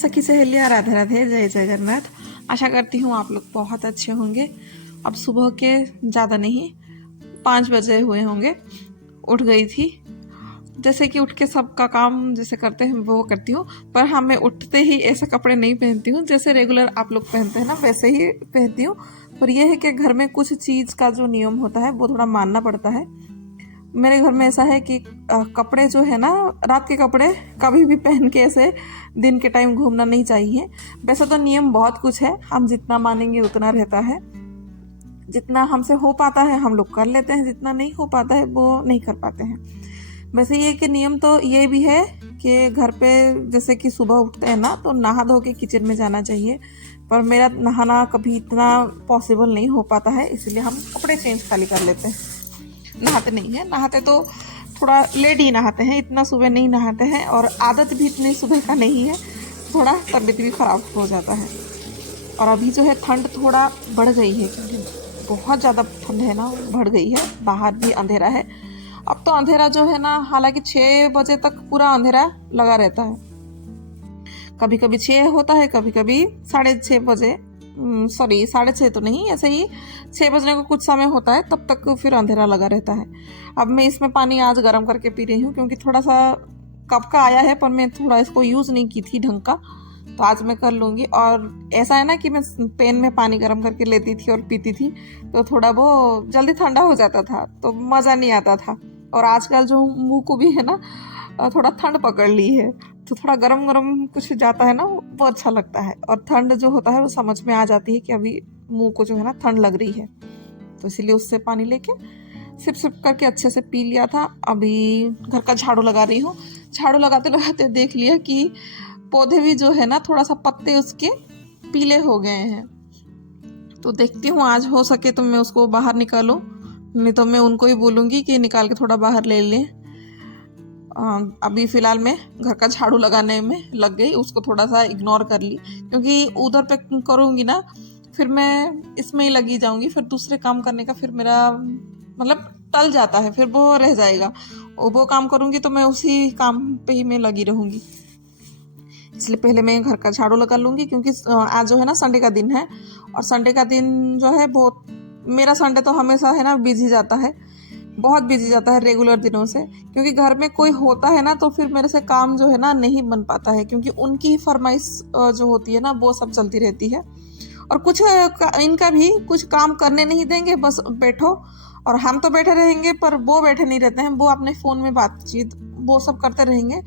सखी सहेलियाँ, राधे राधे, जय जगन्नाथ। आशा करती हूँ आप लोग बहुत अच्छे होंगे। अब सुबह के ज़्यादा नहीं 5 बजे हुए होंगे। उठ गई थी, जैसे कि उठ के सबका काम जैसे करते हैं वो करती हूँ, पर हाँ मैं उठते ही ऐसे कपड़े नहीं पहनती हूँ जैसे रेगुलर आप लोग पहनते हैं ना, वैसे ही पहनती हूँ। पर यह है कि घर में कुछ चीज़ का जो नियम होता है वो थोड़ा मानना पड़ता है। मेरे घर में ऐसा है कि कपड़े जो है ना, रात के कपड़े कभी भी पहन के ऐसे दिन के टाइम घूमना नहीं चाहिए। वैसे तो नियम बहुत कुछ है, हम जितना मानेंगे उतना रहता है। जितना हमसे हो पाता है हम लोग कर लेते हैं, जितना नहीं हो पाता है वो नहीं कर पाते हैं। वैसे ये कि नियम तो ये भी है कि घर पे जैसे कि सुबह उठते हैं ना तो नहा धो के किचन में जाना चाहिए, पर मेरा नहाना कभी इतना पॉसिबल नहीं हो पाता है, इसलिए हम कपड़े चेंज खाली कर लेते हैं। नहाते नहीं है, नहाते तो थोड़ा लेट ही नहाते हैं, इतना सुबह नहीं नहाते हैं, और आदत भी इतनी सुबह का नहीं है, थोड़ा तबीयत भी ख़राब हो जाता है। और अभी जो है ठंड थोड़ा बढ़ गई है, क्योंकि बहुत ज़्यादा ठंड है ना, बढ़ गई है। बाहर भी अंधेरा है, अब तो अंधेरा जो है ना, हालांकि 6 बजे तक पूरा अंधेरा लगा रहता है। कभी कभी 6 होता है, कभी कभी 6:30 बजे, सॉरी 6:30 तो नहीं, ऐसे ही 6 बजने को कुछ समय होता है, तब तक फिर अंधेरा लगा रहता है। अब मैं इसमें पानी आज गर्म करके पी रही हूँ, क्योंकि थोड़ा सा कब का आया है, पर मैं थोड़ा इसको यूज़ नहीं की थी ढंग का, तो आज मैं कर लूँगी। और ऐसा है ना कि मैं पेन में पानी गर्म करके लेती थी और पीती थी, तो थोड़ा वो जल्दी ठंडा हो जाता था, तो मज़ा नहीं आता था। और आजकल जो मुंह को भी है ना थोड़ा ठंड पकड़ ली है, तो थोड़ा गरम गरम कुछ जाता है ना, वो अच्छा लगता है। और ठंड जो होता है वो समझ में आ जाती है कि अभी मुंह को जो है ना ठंड लग रही है, तो इसीलिए उससे पानी लेके सिप सिप करके अच्छे से पी लिया था। अभी घर का झाड़ू लगा रही हूँ। झाड़ू लगाते लगाते देख लिया कि पौधे भी जो है ना, थोड़ा सा पत्ते उसके पीले हो गए हैं, तो देखती हूँ आज हो सके तो मैं उसको बाहर निकालूं, नहीं तो मैं उनको ही बोलूँगी कि निकाल के थोड़ा बाहर ले लें। अभी फ़िलहाल मैं घर का झाड़ू लगाने में लग गई, उसको थोड़ा सा इग्नोर कर ली, क्योंकि उधर पे करूँगी ना फिर मैं इसमें ही लगी जाऊँगी, फिर दूसरे काम करने का फिर मेरा मतलब टल जाता है, फिर वो रह जाएगा। वो काम करूँगी तो मैं उसी काम पे ही मैं लगी रहूँगी, इसलिए पहले मैं घर का झाड़ू लगा लूँगी। क्योंकि आज जो है ना संडे का दिन है, और संडे का दिन जो है बहुत, मेरा संडे तो हमेशा है ना बिजी जाता है, बहुत बिजी जाता है रेगुलर दिनों से, क्योंकि घर में कोई होता है ना तो फिर मेरे से काम जो है ना नहीं बन पाता है, क्योंकि उनकी ही फरमाइश जो होती है ना वो सब चलती रहती है। और कुछ इनका भी कुछ काम करने नहीं देंगे, बस बैठो, और हम तो बैठे रहेंगे पर वो बैठे नहीं रहते हैं, वो अपने फ़ोन में बातचीत वो सब करते रहेंगे।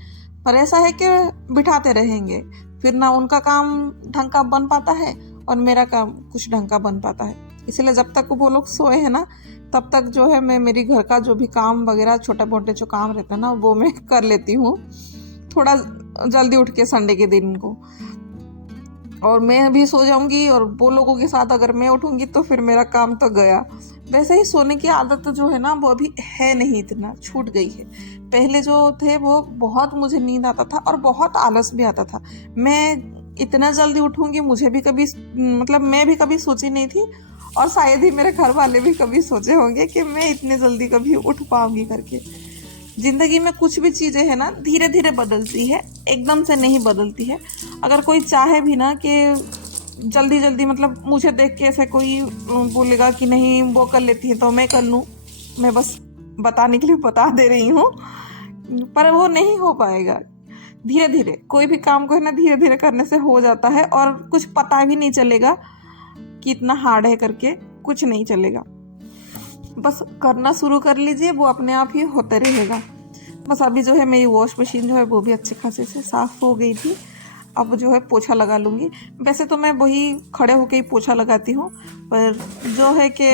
पर ऐसा है कि बिठाते रहेंगे, फिर ना उनका काम ढंग का बन पाता है और मेरा काम कुछ ढंग का बन पाता है। इसलिए जब तक वो लोग सोए हैं ना तब तक जो है मैं मेरी घर का जो भी काम वगैरह छोटे मोटे जो काम रहते हैं ना वो मैं कर लेती हूँ, थोड़ा जल्दी उठ के संडे के दिन को। और मैं भी सो जाऊंगी, और वो लोगों के साथ अगर मैं उठूंगी तो फिर मेरा काम तो गया। वैसे ही सोने की आदत जो है ना वो अभी है नहीं, इतना छूट गई है। पहले जो थे वो बहुत मुझे नींद आता था और बहुत आलस भी आता था। मैं इतना जल्दी उठूंगी मुझे भी कभी मतलब मैं भी कभी सोची नहीं थी, और शायद ही मेरे घर वाले भी कभी सोचे होंगे कि मैं इतने जल्दी कभी उठ पाऊंगी करके। जिंदगी में कुछ भी चीज़ें है ना धीरे धीरे बदलती है, एकदम से नहीं बदलती है। अगर कोई चाहे भी ना कि जल्दी जल्दी, मतलब मुझे देख के ऐसे कोई बोलेगा कि नहीं वो कर लेती है तो मैं कर लूँ, मैं बस बताने के लिए बता दे रही हूँ, पर वो नहीं हो पाएगा। धीरे धीरे कोई भी काम को है ना धीरे धीरे करने से हो जाता है, और कुछ पता भी नहीं चलेगा कि इतना हार्ड है करके, कुछ नहीं चलेगा। बस करना शुरू कर लीजिए, वो अपने आप ही होता रहेगा। बस अभी जो है मेरी वॉश मशीन जो है वो भी अच्छे खासे से साफ़ हो गई थी, अब जो है पोछा लगा लूँगी। वैसे तो मैं वही खड़े होके ही पोछा लगाती हूँ, पर जो है कि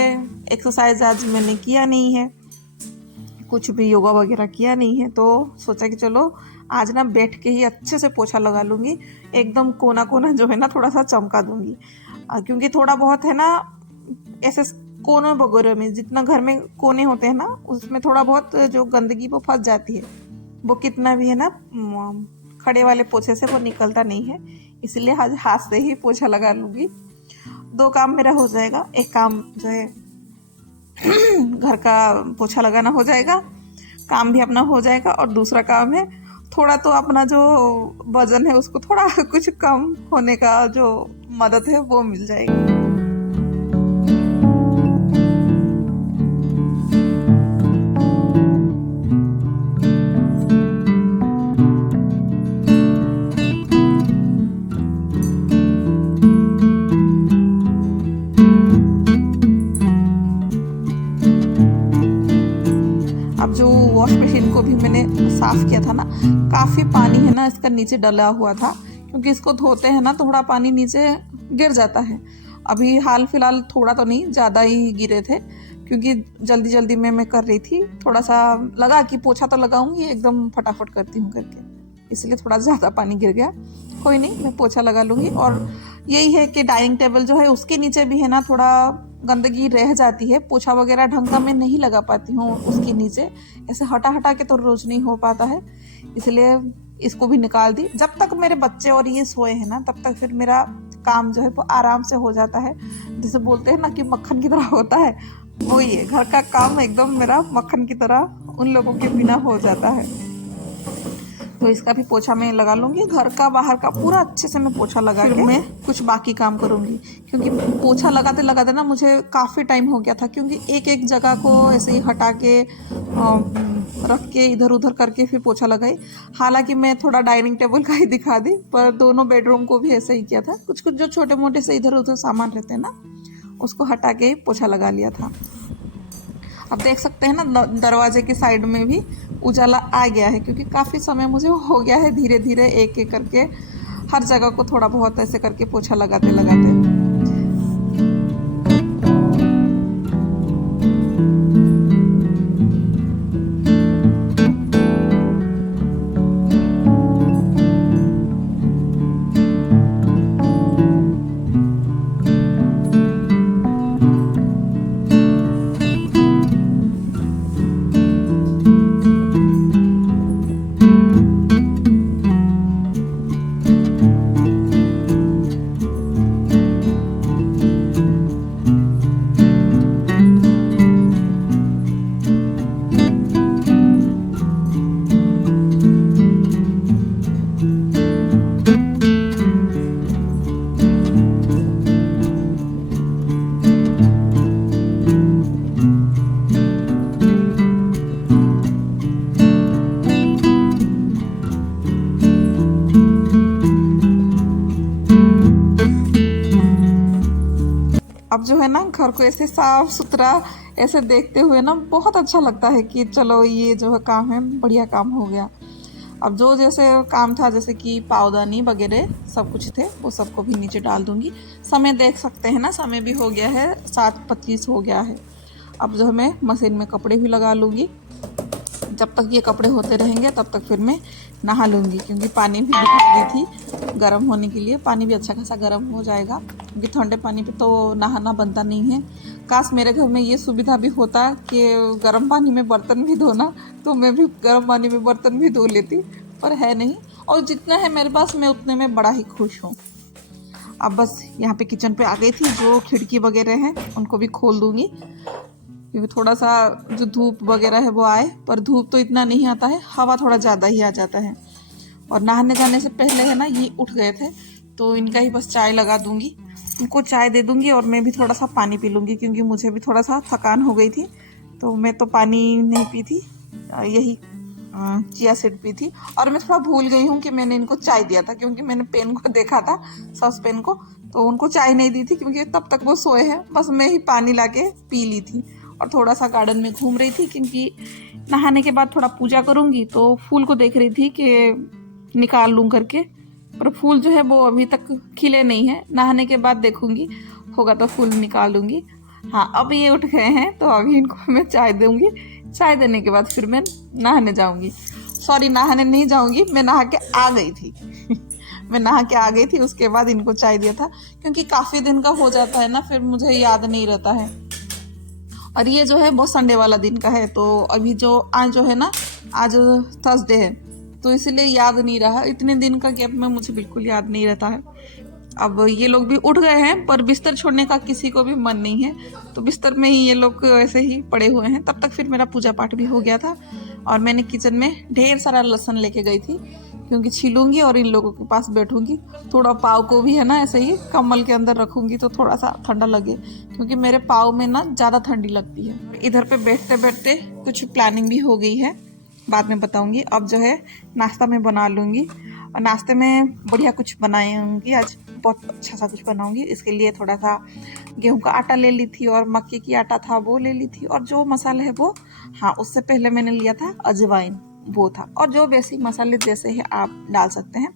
एक्सरसाइज आज मैंने किया नहीं है, कुछ भी योगा वगैरह किया नहीं है, तो सोचा कि चलो आज ना बैठ के ही अच्छे से पोछा लगा लूँगी, एकदम कोना कोना जो है ना थोड़ा सा चमका दूँगी। क्योंकि थोड़ा बहुत है ना ऐसे कोनों वगैरह में, जितना घर में कोने होते हैं ना उसमें थोड़ा बहुत जो गंदगी वो फंस जाती है, वो कितना भी है ना खड़े वाले पोछे से वो निकलता नहीं है, इसलिए आज हाथ से ही पोछा लगा लूँगी। 2 काम मेरा हो जाएगा, एक काम जो है घर का पोछा लगाना हो जाएगा, काम भी अपना हो जाएगा, और दूसरा काम है थोड़ा तो अपना जो वजन है उसको थोड़ा कुछ कम होने का जो मदद है वो मिल जाएगी। अब जो वॉश मशीन को भी मैंने साफ़ किया था ना, काफ़ी पानी है ना इसका नीचे डला हुआ था, क्योंकि इसको धोते हैं ना थोड़ा पानी नीचे गिर जाता है। अभी हाल फिलहाल थोड़ा तो नहीं, ज़्यादा ही गिरे थे, क्योंकि जल्दी जल्दी में मैं कर रही थी। थोड़ा सा लगा कि पोछा तो लगाऊंगी, एकदम फटाफट करती हूँ करके, इसलिए थोड़ा ज़्यादा पानी गिर गया। कोई नहीं, मैं पोछा लगा लूँगी। और यही है कि डाइनिंग टेबल जो है उसके नीचे भी है ना थोड़ा गंदगी रह जाती है, पोछा वगैरह ढंग का मैं नहीं लगा पाती हूँ उसके नीचे, ऐसे हटा हटा के तो रोज नहीं हो पाता है, इसलिए इसको भी निकाल दी। जब तक मेरे बच्चे और ये सोए हैं ना तब तक फिर मेरा काम जो है वो आराम से हो जाता है। जैसे बोलते हैं ना कि मक्खन की तरह होता है, वही है, घर का काम एकदम मेरा मक्खन की तरह उन लोगों के बिना हो जाता है। तो इसका भी पोछा मैं लगा लूँगी, घर का बाहर का पूरा अच्छे से मैं पोछा लगा के मैं कुछ बाकी काम करूँगी। क्योंकि पोछा लगाते लगाते ना मुझे काफ़ी टाइम हो गया था, क्योंकि एक एक जगह को ऐसे ही हटा के रख के इधर उधर करके फिर पोछा लगाई। हालांकि मैं थोड़ा डाइनिंग टेबल का ही दिखा दी, पर दोनों बेडरूम को भी ऐसे ही किया था। कुछ कुछ जो छोटे मोटे से इधर उधर सामान रहते हैं ना उसको हटा के पोछा लगा लिया था। अब देख सकते हैं ना दरवाजे की साइड में भी उजाला आ गया है, क्योंकि काफ़ी समय मुझे हो गया है धीरे धीरे एक एक करके हर जगह को थोड़ा बहुत ऐसे करके पोछा लगाते लगाते। अब जो है ना घर को ऐसे साफ सुथरा ऐसे देखते हुए ना बहुत अच्छा लगता है कि चलो ये जो है काम है बढ़िया काम हो गया। अब जो जैसे काम था, जैसे कि पावदानी वगैरह सब कुछ थे, वो सबको भी नीचे डाल दूंगी। समय देख सकते हैं ना, समय भी हो गया है 7:25 हो गया है। अब जो है मैं मशीन में कपड़े भी लगा लूँगी। जब तक ये कपड़े होते रहेंगे तब तक फिर मैं नहा लूँगी, क्योंकि पानी भी बिखर दी थी गर्म होने के लिए। पानी भी अच्छा खासा गर्म हो जाएगा, क्योंकि ठंडे पानी पे तो नहाना बनता नहीं है। काश मेरे घर में ये सुविधा भी होता कि गर्म पानी में बर्तन भी धोना, तो मैं भी गर्म पानी में बर्तन भी धो लेती, पर है नहीं। और जितना है मेरे पास मैं उतने में बड़ा ही खुश हूँ। अब बस यहाँ पे किचन पे आ गई थी, जो खिड़की वगैरह हैं उनको भी खोल दूँगी, क्योंकि थोड़ा सा जो धूप वगैरह है वो आए, पर धूप तो इतना नहीं आता है, हवा थोड़ा ज़्यादा ही आ जाता है। और नहाने जाने से पहले है ना ये उठ गए थे, तो इनका ही बस चाय लगा दूंगी, इनको चाय दे दूंगी और मैं भी थोड़ा सा पानी पी लूँगी, क्योंकि मुझे भी थोड़ा सा थकान हो गई थी। तो मैं तो पानी नहीं पी थी, यही चिया सीड पी थी। और मैं थोड़ा भूल गई हूँ कि मैंने इनको चाय दिया था, क्योंकि मैंने पेन को देखा था, सॉस पेन को, तो उनको चाय नहीं दी थी, क्योंकि तब तक वो सोए हैं। बस मैं ही पानी ला के पी ली थी और थोड़ा सा गार्डन में घूम रही थी, क्योंकि नहाने के बाद थोड़ा पूजा करूँगी, तो फूल को देख रही थी कि निकाल लूँ करके, पर फूल जो है वो अभी तक खिले नहीं है। नहाने के बाद देखूँगी, होगा तो फूल निकाल लूँगी। हाँ, अब ये उठ गए हैं तो अभी इनको मैं चाय दूँगी। चाय देने के बाद फिर मैं नहाने जाऊँगी। सॉरी, नहाने नहीं जाऊँगी, मैं नहा के आ गई थी मैं नहा के आ गई थी, उसके बाद इनको चाय दिया था, क्योंकि काफ़ी दिन का हो जाता है ना, फिर मुझे याद नहीं रहता है। और ये जो है वो संडे वाला दिन का है, तो अभी जो आज जो है ना, आज थर्सडे है, तो इसलिए याद नहीं रहा। इतने दिन का गैप में मुझे बिल्कुल याद नहीं रहता है। अब ये लोग भी उठ गए हैं, पर बिस्तर छोड़ने का किसी को भी मन नहीं है, तो बिस्तर में ही ये लोग ऐसे ही पड़े हुए हैं। तब तक फिर मेरा पूजा पाठ भी हो गया था। और मैंने किचन में ढेर सारा लहसुन लेके गई थी, क्योंकि छीलूंगी और इन लोगों के पास बैठूंगी। थोड़ा पाव को भी है ना ऐसे ही कम्बल के अंदर रखूंगी तो थोड़ा सा ठंडा लगे, क्योंकि मेरे पाव में ना ज़्यादा ठंडी लगती है। इधर पे बैठते बैठते कुछ प्लानिंग भी हो गई है, बाद में बताऊंगी। अब जो है नाश्ता मैं बना लूँगी, और नाश्ते में बढ़िया कुछ बनाऊंगी आज, बहुत अच्छा सा कुछ बनाऊंगी। इसके लिए थोड़ा सा गेहूं का आटा ले ली थी और मक्के की आटा था वो ले ली थी, और जो मसाला है वो, हाँ उससे पहले मैंने लिया था अजवाइन, वो था, और जो बेसिक मसाले जैसे है आप डाल सकते हैं।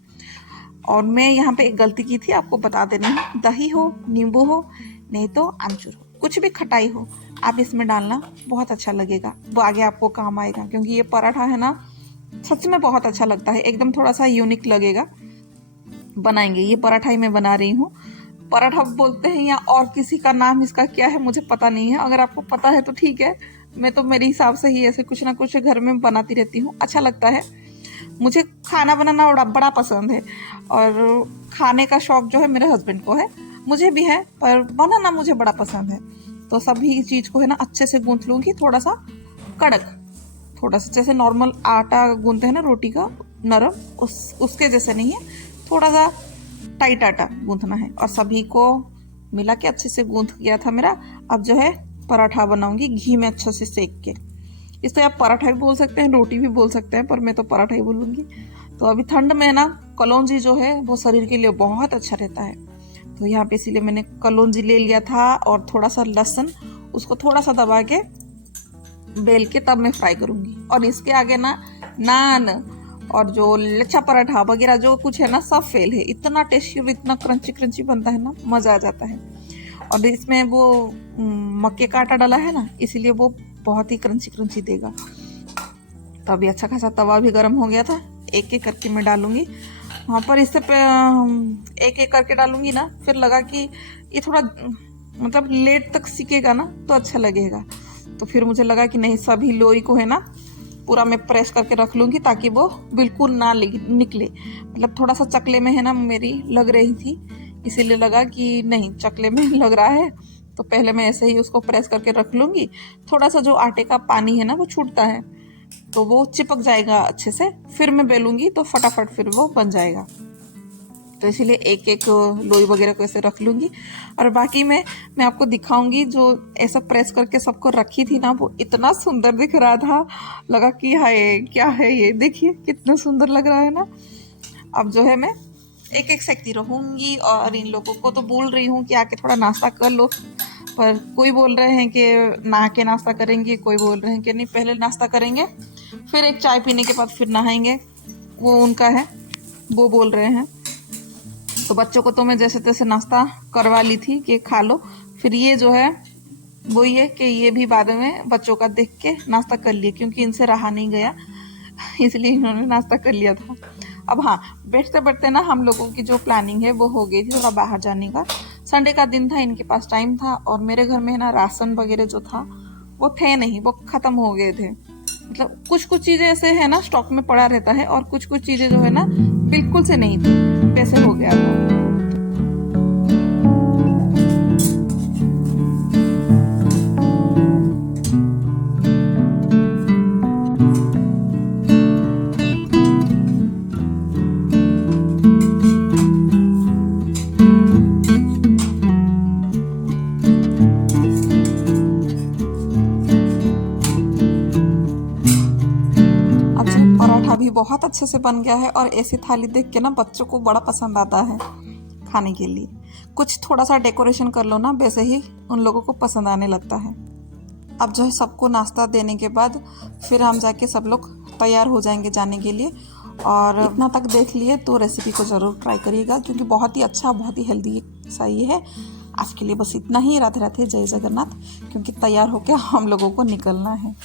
और मैं यहाँ पे एक गलती की थी, आपको बता देनी है, दही हो, नींबू हो, नहीं तो आमचूर हो, कुछ भी खटाई हो, आप इसमें डालना, बहुत अच्छा लगेगा, वो आगे आपको काम आएगा। क्योंकि ये पराठा है ना सच में बहुत अच्छा लगता है, एकदम थोड़ा सा यूनिक लगेगा। बनाएंगे, ये पराठा ही मैं बना रही हूँ। पराठा बोलते हैं या और किसी का नाम इसका क्या है मुझे पता नहीं है, अगर आपको पता है तो ठीक है। मैं तो मेरे हिसाब से ही ऐसे कुछ ना कुछ घर में बनाती रहती हूँ, अच्छा लगता है। मुझे खाना बनाना बड़ा पसंद है, और खाने का शौक जो है मेरे हस्बैंड को है, मुझे भी है, पर बनाना मुझे बड़ा पसंद है। तो सभी चीज़ को है ना अच्छे से गूंथ लूँगी, थोड़ा सा कड़क, थोड़ा सा जैसे नॉर्मल आटा गूंथते हैं ना रोटी का नरम, उसके जैसे नहीं है, थोड़ा सा टाइट आटा गूंथना है। और सभी को मिला के अच्छे से गूंथ गया था मेरा। अब जो है पराठा बनाऊंगी घी में अच्छे से सेक के। इस तो आप पराठा भी बोल सकते हैं, रोटी भी बोल सकते हैं, पर मैं तो पराठा ही बोलूँगी। तो अभी ठंड में ना कलौंजी जो है वो शरीर के लिए बहुत अच्छा रहता है, तो यहाँ पे इसीलिए मैंने कलौंजी ले लिया था, और थोड़ा सा लहसुन, उसको थोड़ा सा दबा के बेल के तब मैं फ्राई करूँगी। और इसके आगे ना नान और जो लच्छा पराठा वगैरह जो कुछ है ना सब फेल है, इतना टेस्टी और इतना क्रंची क्रंची बनता है ना, मज़ा आ जाता है। और इसमें वो मक्के का आटा डाला है ना, इसीलिए वो बहुत ही क्रंची क्रंची देगा। तो अभी अच्छा खासा तवा भी गर्म हो गया था, एक एक करके मैं डालूंगी वहाँ पर। इससे एक एक करके डालूंगी ना, फिर लगा कि ये थोड़ा मतलब लेट तक सीखेगा ना तो अच्छा लगेगा। तो फिर मुझे लगा कि नहीं, सभी लोई को है ना पूरा मैं प्रेस करके रख लूँगी, ताकि वो बिल्कुल ना निकले। मतलब थोड़ा सा चकले में है ना मेरी लग रही थी, इसीलिए लगा कि नहीं चकले में लग रहा है, तो पहले मैं ऐसे ही उसको प्रेस करके रख लूँगी। थोड़ा सा जो आटे का पानी है ना वो छूटता है, तो वो चिपक जाएगा अच्छे से, फिर मैं बेलूँगी तो फटाफट फिर वो बन जाएगा। तो इसीलिए एक एक लोई वगैरह को ऐसे रख लूँगी। और बाकी मैं आपको दिखाऊंगी, जो ऐसा प्रेस करके सबको रखी थी ना, वो इतना सुंदर दिख रहा था, लगा कि हाय क्या है ये, देखिए कितना सुंदर लग रहा है ना। अब जो है मैं एक एक सेकती रहूँगी, और इन लोगों को तो बोल रही हूँ कि आके थोड़ा नाश्ता कर लो, पर कोई बोल रहे हैं कि नहा के नाश्ता करेंगे, कोई बोल रहे हैं कि नहीं पहले नाश्ता करेंगे फिर एक चाय पीने के बाद फिर नहाएंगे, वो उनका है, वो बोल रहे हैं। तो बच्चों को तो मैं जैसे तैसे नाश्ता करवा ली थी कि खा लो, फिर ये जो है वो ये कि ये भी बाद में बच्चों का देख के नाश्ता कर लिए, क्योंकि इनसे रहा नहीं गया इसलिए इन्होंने नाश्ता कर लिया था। अब हाँ, बैठते बैठते ना हम लोगों की जो प्लानिंग है वो हो गई थी थोड़ा बाहर जाने का। संडे का दिन था, इनके पास टाइम था, और मेरे घर में ना राशन वगैरह जो था वो थे नहीं, वो ख़त्म हो गए थे। मतलब कुछ कुछ चीज़ें ऐसे है ना स्टॉक में पड़ा रहता है, और कुछ कुछ चीज़ें जो है ना बिल्कुल से नहीं थी, वैसे हो गया था। पराठा भी बहुत अच्छे से बन गया है, और ऐसी थाली देख के ना बच्चों को बड़ा पसंद आता है खाने के लिए। कुछ थोड़ा सा डेकोरेशन कर लो ना, वैसे ही उन लोगों को पसंद आने लगता है। अब जो है सबको नाश्ता देने के बाद फिर हम जाके सब लोग तैयार हो जाएंगे जाने के लिए। और इतना तक देख लिए तो रेसिपी को ज़रूर ट्राई करिएगा, क्योंकि बहुत ही अच्छा, बहुत ही हेल्दी सा ये है। आज के लिए बस इतना ही। राधे राधे, जय जगन्नाथ, क्योंकि तैयार होकर हम लोगों को निकलना है।